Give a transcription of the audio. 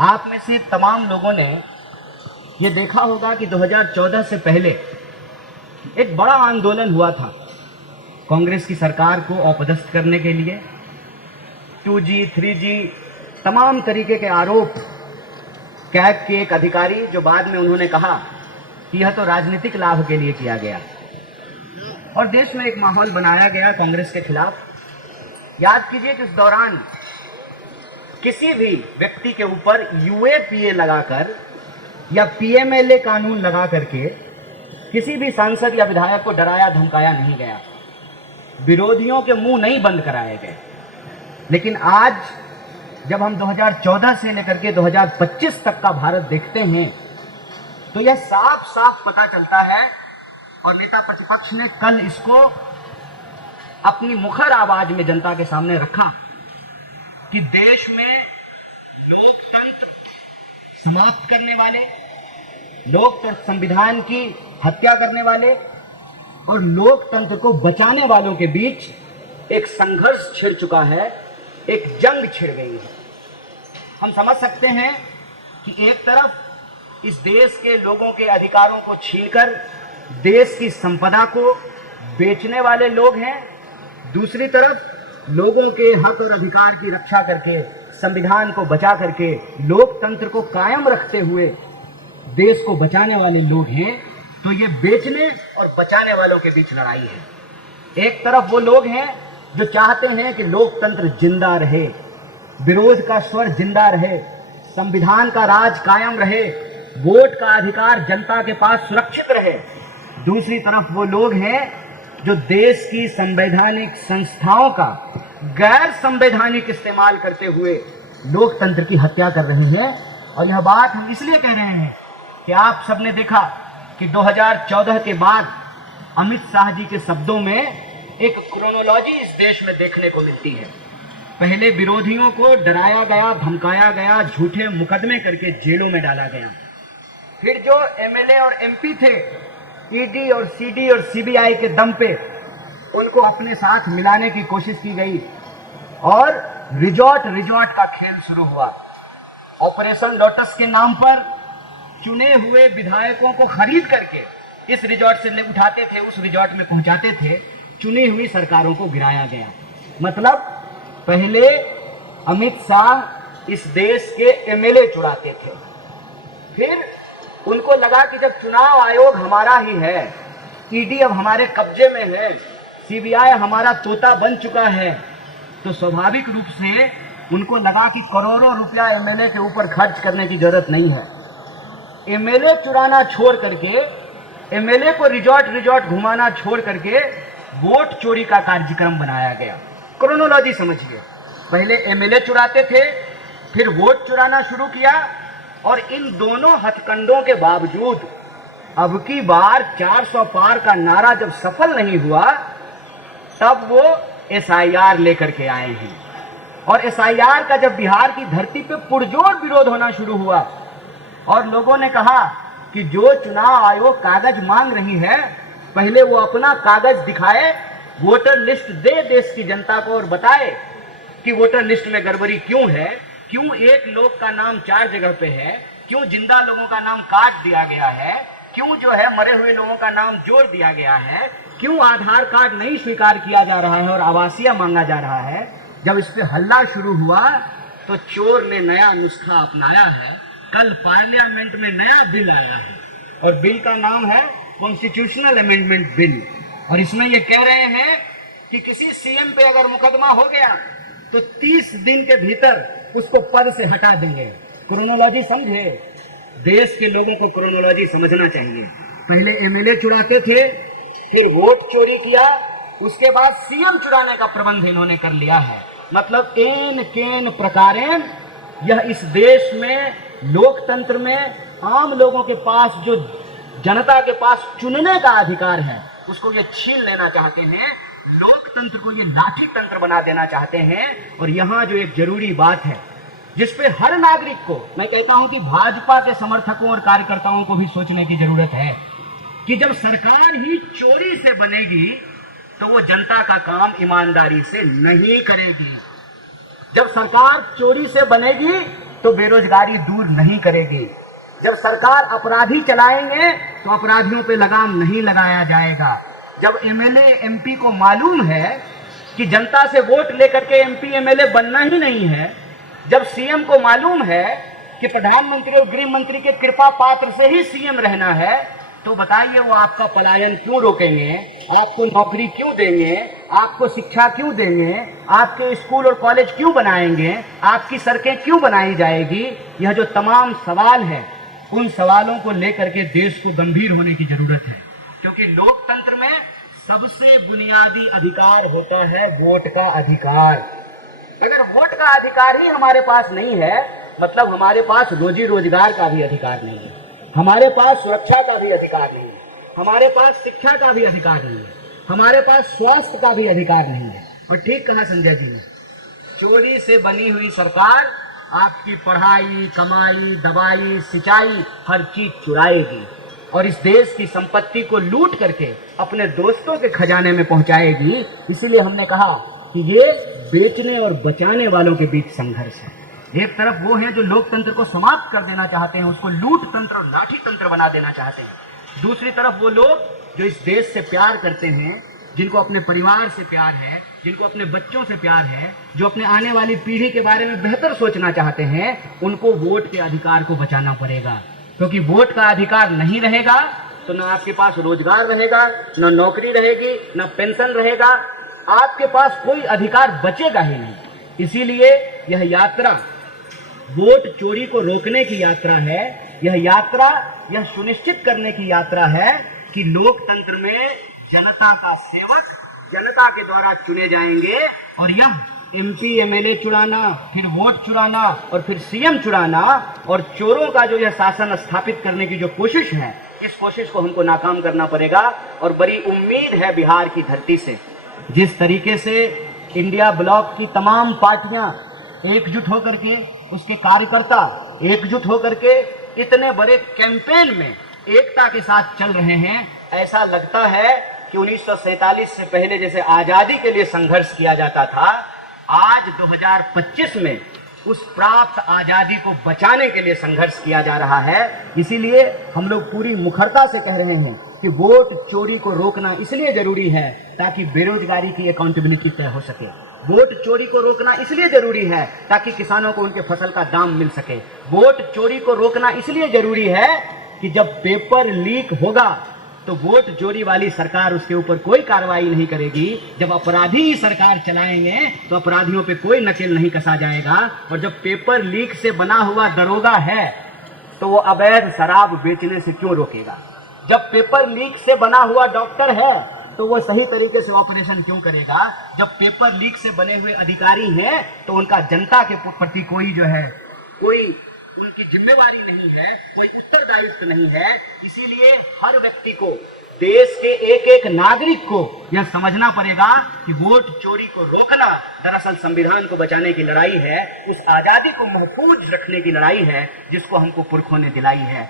आप में से तमाम लोगों ने ये देखा होगा कि 2014 से पहले एक बड़ा आंदोलन हुआ था कांग्रेस की सरकार को अपदस्थ करने के लिए। 2G, 3G तमाम तरीके के आरोप कैग के एक अधिकारी, जो बाद में उन्होंने कहा कि यह तो राजनीतिक लाभ के लिए किया गया, और देश में एक माहौल बनाया गया कांग्रेस के खिलाफ। याद कीजिए कि उस दौरान किसी भी व्यक्ति के ऊपर UAPA लगाकर या PMLA कानून लगा करके किसी भी सांसद या विधायक को डराया धमकाया नहीं गया, विरोधियों के मुंह नहीं बंद कराए गए। लेकिन आज जब हम 2014 से लेकर के 2025 तक का भारत देखते हैं तो यह साफ साफ पता चलता है, और नेता प्रतिपक्ष ने कल इसको अपनी मुखर आवाज में जनता के सामने रखा कि देश में लोकतंत्र समाप्त करने वाले, लोकतंत्र संविधान की हत्या करने वाले और लोकतंत्र को बचाने वालों के बीच एक संघर्ष छिड़ चुका है, एक जंग छिड़ गई है। हम समझ सकते हैं कि एक तरफ इस देश के लोगों के अधिकारों को छीनकर देश की संपदा को बेचने वाले लोग हैं, दूसरी तरफ लोगों के हक और अधिकार की रक्षा करके, संविधान को बचा करके, लोकतंत्र को कायम रखते हुए देश को बचाने वाले लोग हैं। तो ये बेचने और बचाने वालों के बीच लड़ाई है। एक तरफ वो लोग हैं जो चाहते हैं कि लोकतंत्र जिंदा रहे, विरोध का स्वर जिंदा रहे, संविधान का राज कायम रहे, वोट का अधिकार जनता के पास सुरक्षित रहे। दूसरी तरफ वो लोग हैं जो देश की संवैधानिक संस्थाओं का गैर संवैधानिक इस्तेमाल करते हुए लोकतंत्र की हत्या कर रहे हैं। और यह बात हम इसलिए कह रहे हैं कि आप सबने देखा कि 2014 के बाद अमित शाह जी के शब्दों में एक क्रोनोलॉजी इस देश में देखने को मिलती है। पहले विरोधियों को डराया गया, धमकाया गया, झूठे मुकदमे करके जेलों में डाला गया। फिर जो MLA और MP थे, ED और CD और CBI के दम पे उनको अपने साथ मिलाने की कोशिश की गई और रिजॉर्ट का खेल शुरू हुआ। ऑपरेशन लोटस के नाम पर चुने हुए विधायकों को खरीद करके इस रिजॉर्ट से उठाते थे, उस रिजॉर्ट में पहुंचाते थे, चुनी हुई सरकारों को गिराया गया। मतलब पहले अमित शाह इस देश के MLA चुराते थे, फिर उनको लगा कि जब चुनाव आयोग हमारा ही है, ED अब हमारे कब्जे में है, CBI हमारा तोता बन चुका है, तो स्वाभाविक रूप से उनको लगा कि करोड़ों रुपया MLA के ऊपर खर्च करने की जरूरत नहीं है। MLA चुराना छोड़ करके, MLA को रिजॉर्ट घुमाना छोड़ करके वोट चोरी का कार्यक्रम बनाया गया। क्रोनोलॉजी समझिए, पहले MLA चुराते थे, फिर वोट चुराना शुरू किया, और इन दोनों हथकंडों के बावजूद अब की बार 400 पार का नारा जब सफल नहीं हुआ, तब वो SIR लेकर के आए हैं। और SIR का जब बिहार की धरती पे पुरजोर विरोध होना शुरू हुआ और लोगों ने कहा कि जो चुनाव आयोग कागज मांग रही है, पहले वो अपना कागज दिखाए, वोटर लिस्ट दे देश की जनता को और बताए कि वोटर लिस्ट में गड़बड़ी क्यों है, क्यों एक लोग का नाम 4 जगह पे है, क्यों जिंदा लोगों का नाम काट दिया गया है, क्यों जो है मरे हुए लोगों का नाम जोड़ दिया गया है, क्यों आधार कार्ड नहीं स्वीकार किया जा रहा है और आवासीय मांगा जा रहा है। जब इस पे हल्ला शुरू हुआ तो चोर ने नया नुस्खा अपनाया है। कल पार्लियामेंट में नया बिल आया है और बिल का नाम है कॉन्स्टिट्यूशनल अमेंडमेंट बिल, और इसमें ये कह रहे हैं कि किसी CM पे अगर मुकदमा हो गया तो 30 दिन के भीतर उसको पद से हटा देंगे। क्रोनोलॉजी समझे, देश के लोगों को क्रोनोलॉजी समझना चाहिए। पहले MLA चुराते थे, फिर वोट चोरी किया, उसके बाद CM चुराने का प्रबंध इन्होंने कर लिया है। मतलब एन केन प्रकारेण यह इस देश में लोकतंत्र में आम लोगों के पास, जो जनता के पास चुनने का अधिकार है, उसको ये छीन लेना चाहते हैं। लोकतंत्र को ये लाठी तंत्र बना देना चाहते हैं। और यहाँ जो एक जरूरी बात है जिसपे हर नागरिक को, मैं कहता हूं कि भाजपा के समर्थकों और कार्यकर्ताओं को भी सोचने की जरूरत है कि जब सरकार ही चोरी से बनेगी तो वो जनता का काम ईमानदारी से नहीं करेगी। जब सरकार चोरी से बनेगी तो बेरोजगारी दूर नहीं करेगी। जब सरकार अपराधी चलाएंगे तो अपराधियों पे लगाम नहीं लगाया जाएगा। जब एमएलए एमपी को मालूम है कि जनता से वोट लेकर के एमपी एमएलए बनना ही नहीं है, जब सीएम को मालूम है कि प्रधानमंत्री और गृह मंत्री के कृपा पात्र से ही सीएम रहना है, तो बताइए वो आपका पलायन क्यों रोकेंगे, आपको नौकरी क्यों देंगे, आपको शिक्षा क्यों देंगे, आपके स्कूल और कॉलेज क्यों बनाएंगे, आपकी सड़कें क्यों बनाई जाएगी। यह जो तमाम सवाल है, उन सवालों को लेकर के देश को गंभीर होने की जरूरत है, क्योंकि लोकतंत्र में सबसे बुनियादी अधिकार होता है वोट का अधिकार। अगर वोट का अधिकार ही हमारे पास नहीं है, मतलब हमारे पास रोजी रोजगार का भी अधिकार नहीं है, हमारे पास सुरक्षा का भी अधिकार नहीं है, हमारे पास शिक्षा का भी अधिकार नहीं है, हमारे पास स्वास्थ्य का भी अधिकार नहीं है। और ठीक कहा संजय जी ने, चोरी से बनी हुई सरकार आपकी पढ़ाई, कमाई, दवाई, सिंचाई हर चीज चुराएगी और इस देश की संपत्ति को लूट करके अपने दोस्तों के खजाने में पहुंचाएगी। इसीलिए हमने कहा कि ये बेचने और बचाने वालों के बीच संघर्ष है। एक तरफ वो हैं जो लोकतंत्र को समाप्त कर देना चाहते हैं, उसको लूट तंत्र और लाठी तंत्र बना देना चाहते हैं। दूसरी तरफ वो लोग जो इस देश से प्यार करते हैं, जिनको अपने परिवार से प्यार है, जिनको अपने बच्चों से प्यार है, जो अपने आने वाली पीढ़ी के बारे में बेहतर सोचना चाहते हैं, उनको वोट के अधिकार को बचाना पड़ेगा। क्योंकि वोट का अधिकार नहीं रहेगा तो ना आपके पास रोजगार रहेगा, ना नौकरी रहेगी, ना पेंशन रहेगा, आपके पास कोई अधिकार बचेगा ही नहीं। इसीलिए यह यात्रा वोट चोरी को रोकने की यात्रा है। यह यात्रा यह सुनिश्चित करने की यात्रा है कि लोकतंत्र में जनता का सेवक जनता के द्वारा चुने जाएंगे और यह एमपी एमएलए चुराना, फिर वोट चुराना और फिर सीएम चुराना और चोरों का जो यह शासन स्थापित करने की जो कोशिश है, इस कोशिश को हमको नाकाम करना पड़ेगा। और बड़ी उम्मीद है बिहार की धरती से, जिस तरीके से इंडिया ब्लॉक की तमाम पार्टियां एकजुट होकर के, उसके कार्यकर्ता एकजुट होकर के इतने बड़े कैंपेन में एकता के साथ चल रहे हैं, ऐसा लगता है कि 1947 से पहले जैसे आजादी के लिए संघर्ष किया जाता था, आज 2025 में उस प्राप्त आजादी को बचाने के लिए संघर्ष किया जा रहा है। इसीलिए हम लोग पूरी मुखरता से कह रहे हैं कि वोट चोरी को रोकना इसलिए जरूरी है ताकि बेरोजगारी की अकाउंटेबिलिटी तय हो सके। वोट चोरी को रोकना इसलिए जरूरी है ताकि किसानों को उनके फसल का दाम मिल सके। वोट चोरी को रोकना इसलिए जरूरी है कि जब पेपर लीक होगा तो वोट चोरी वाली सरकार उसके ऊपर कोई कार्रवाई नहीं करेगी। जब अपराधी ही सरकार चलाएंगे तो अपराधियों पे कोई नकेल नहीं कसा जाएगा। और जब पेपर लीक से बना हुआ दरोगा है तो वो अवैध शराब बेचने से क्यों रोकेगा? जब पेपर लीक से बना हुआ डॉक्टर है तो वो सही तरीके से ऑपरेशन क्यों करेगा? जब पेपर लीक से बने हुए अधिकारी हैं तो उनका जनता के प्रति कोई उनकी जिम्मेवारी नहीं है, कोई उत्तरदायित्व नहीं है। इसीलिए हर व्यक्ति को, देश के एक एक नागरिक को यह समझना पड़ेगा कि वोट चोरी को रोकना दरअसल संविधान को बचाने की लड़ाई है, उस आजादी को महफूज रखने की लड़ाई है जिसको हमको पुरखों ने दिलाई है।